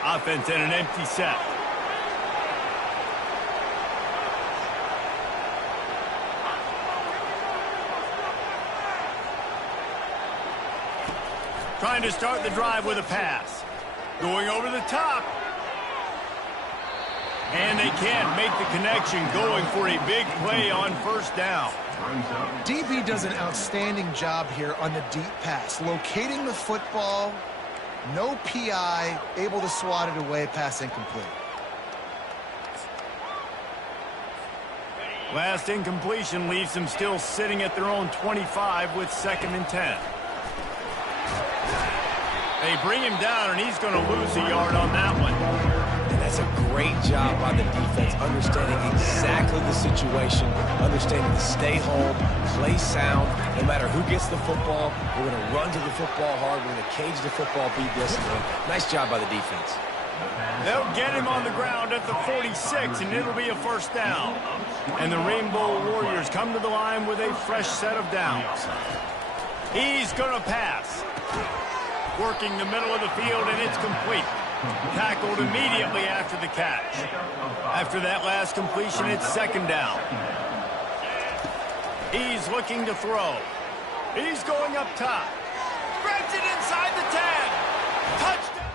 Offense in an empty set. Trying to start the drive with a pass. Going over the top. And they can't make the connection, going for a big play on first down. DB does an outstanding job here on the deep pass. Locating the football, no PI, able to swat it away, pass incomplete. Last incompletion leaves them still sitting at their own 25 with 2nd and 10. They bring him down, and he's going to lose a yard on that one. And that's a great job by the defense, understanding exactly the situation, understanding to stay home, play sound. No matter who gets the football, we're going to run to the football hard. We're going to cage the football, be disciplined. Nice job by the defense. They'll get him on the ground at the 46, and it'll be a first down. And the Rainbow Warriors come to the line with a fresh set of downs. He's going to pass. Working the middle of the field, and it's complete. Tackled immediately after the catch. After that last completion, it's second down. He's looking to throw. He's going up top. Grabs it inside the 10. Touchdown.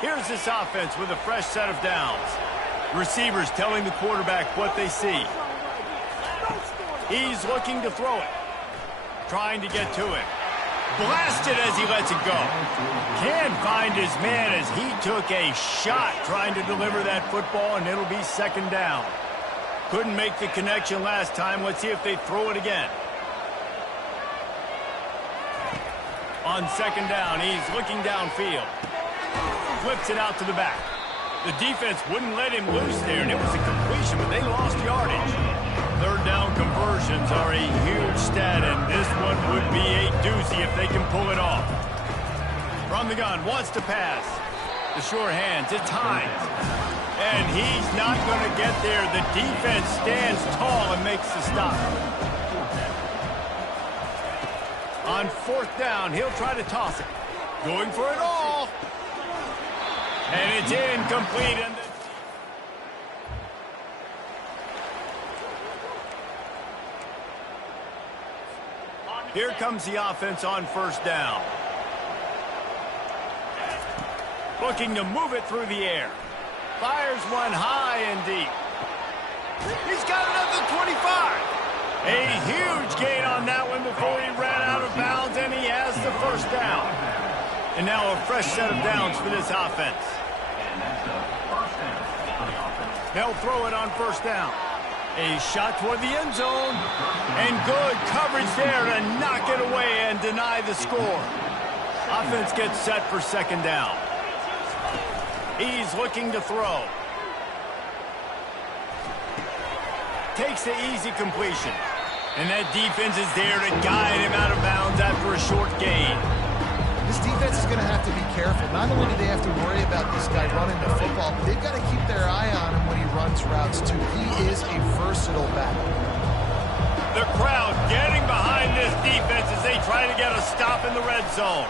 Here's this offense with a fresh set of downs. Receivers telling the quarterback what they see. He's looking to throw it. Trying to get to it. Blasted as he lets it go. Can't find his man as he took a shot trying to deliver that football, and it'll be second down. Couldn't make the connection last time. Let's see if they throw it again. On second down, he's looking downfield. Flips it out to the back. The defense wouldn't let him loose there, and it was a completion, but they lost yardage. Third down conversions are a huge stat, and this one would be a doozy if they can pull it off. From the gun, wants to pass. The sure hands, it's Hines. And he's not going to get there. The defense stands tall and makes the stop. On fourth down, he'll try to toss it. Going for it all. And it's incomplete. And here comes the offense on first down. Looking to move it through the air. Fires one high and deep. He's got another 25. A huge gain on that one before he ran out of bounds, and he has the first down. And now a fresh set of downs for this offense. They'll throw it on first down. A shot toward the end zone. And good coverage there to knock it away and deny the score. Offense gets set for second down. He's looking to throw. Takes the easy completion. And that defense is there to guide him out of bounds after a short gain. This defense is going to have to be careful. Not only do they have to worry about this guy running the football, but they've got to keep their eye on him when he runs routes, too. He is a versatile back. The crowd getting behind this defense as they try to get a stop in the red zone.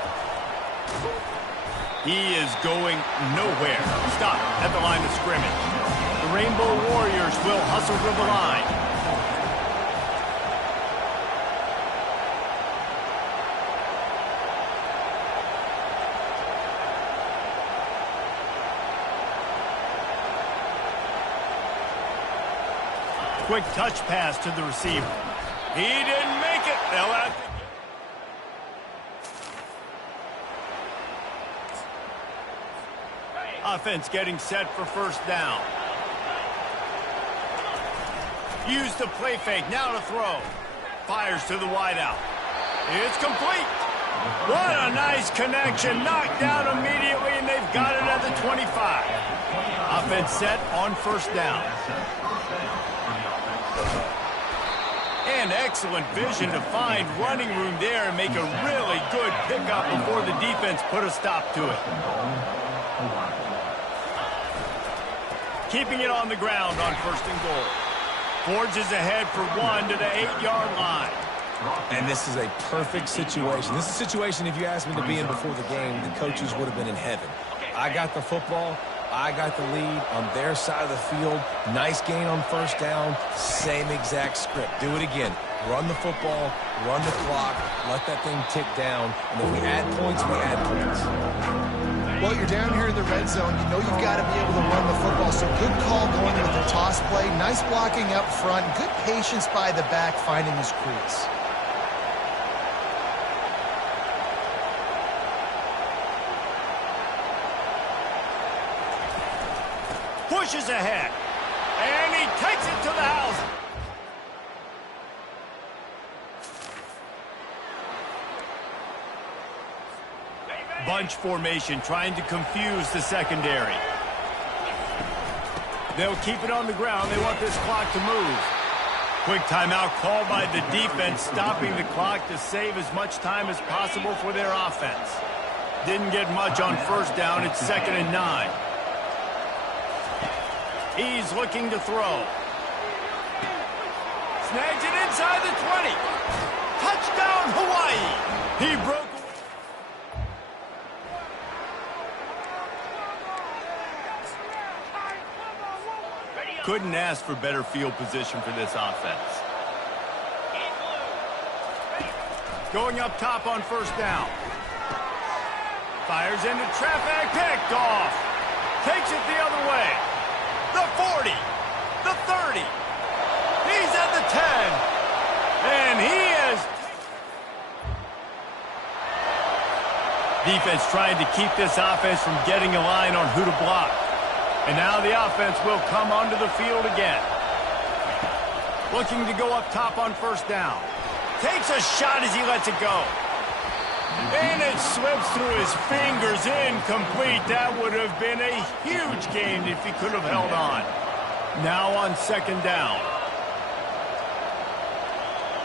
He is going nowhere. Stop at the line of scrimmage. The Rainbow Warriors will hustle to the line. Quick touch pass to the receiver. He didn't make it. They'll have to... Offense getting set for first down. Use the play fake. Now to throw. Fires to the wideout. It's complete. What a nice connection. Knocked down immediately, and they've got it at the 25. Offense set on first down. And excellent vision to find running room there and make a really good pickup before the defense put a stop to it. Keeping it on the ground on first and goal. Forges ahead for one to the 8-yard line. And this is a perfect situation. This is a situation, if you asked me to be in before the game, the coaches would have been in heaven. I got the football. I got the lead on their side of the field. Nice gain on first down. Same exact script. Do it again. Run the football, run the clock, let that thing tick down. And if we add points, we add points. Well, you're down here in the red zone. You know you've got to be able to run the football. So good call going with the toss play. Nice blocking up front. Good patience by the back finding his crease. Pushes ahead. And he takes it to the house. Bunch formation trying to confuse the secondary. They'll keep it on the ground. They want this clock to move. Quick timeout called by the defense, stopping the clock to save as much time as possible for their offense. Didn't get much on first down. It's 2nd and 9. He's looking to throw. Snags it inside the 20. Touchdown, Hawaii. He broke away. Couldn't ask for better field position for this offense. Going up top on first down. Fires into traffic, picked off. Takes it the other way. The 40, the 30. He's at the 10. And he is... Defense trying to keep this offense from getting a line on who to block. And now the offense will come onto the field again. Looking to go up top on first down. Takes a shot as he lets it go. And it slips through his fingers, incomplete. That would have been a huge gain if he could have held on. Now on second down.